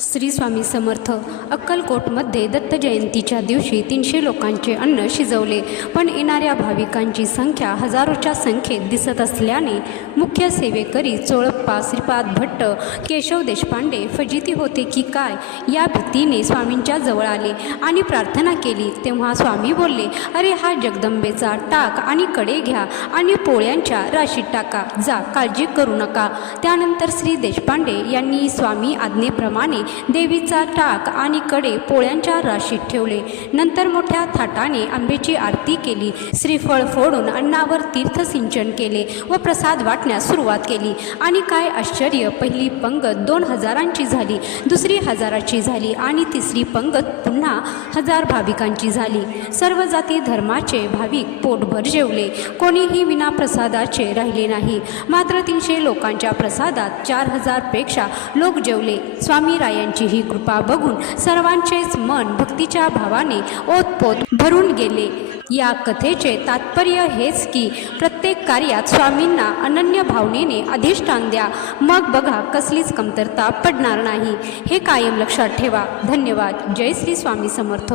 श्री स्वामी समर्थ. अक्कलकोटमध्ये दत्त जयंतीच्या दिवशी 300 लोकांचे अन्न शिजवले, पण येणाऱ्या भाविकांची संख्या हजारोच्या संख्येत दिसत असल्याने मुख्य सेवेकरी चोळप्पा, श्रीपाद भट्ट, केशव देशपांडे फजिती होते की काय या भीतीने स्वामींच्या जवळ आले आणि प्रार्थना केली. तेव्हा स्वामी बोलले, अरे हा जगदंबेचा टाक आणि कडे घ्या आणि पोळ्यांच्या राशीत टाका, जा, काळजी करू नका. त्यानंतर श्री देशपांडे यांनी स्वामी आज्ञेप्रमाणे देवीचा टाक आणि कडे पोळ्यांच्या राशीत ठेवले. नंतर मोठ्या थाटाने आंब्याची आरती केली, श्रीफळ फोडून अन्नावर तीर्थसिंचन केले व प्रसाद वाटण्यास सुरुवात केली. आणि काय आश्चर्य, पहिली पंगत 2000ची झाली, दुसरी 1000ची झाली आणि तिसरी पंगत पुन्हा 1000 भाविकांची झाली. सर्व जाती धर्माचे भाविक पोटभर जेवले, कोणीही विना प्रसादाचे राहिले नाही. मात्र 300 लोकांच्या प्रसादात 4000 पेक्षा लोक जेवले. स्वामी रायांची ही कृपा बघून सर्वांचेच मन भक्तीच्या भावाने ओतपोत भरून गेले. या कथेचे तात्पर्य हेच की प्रत्येक कार्यात स्वामींना अनन्य भावनेने अधिष्ठान द्या, मग बघा कसलीच कमतरता पडणार नाही. हे कायम लक्षात ठेवा. धन्यवाद. जय श्री स्वामी समर्थ.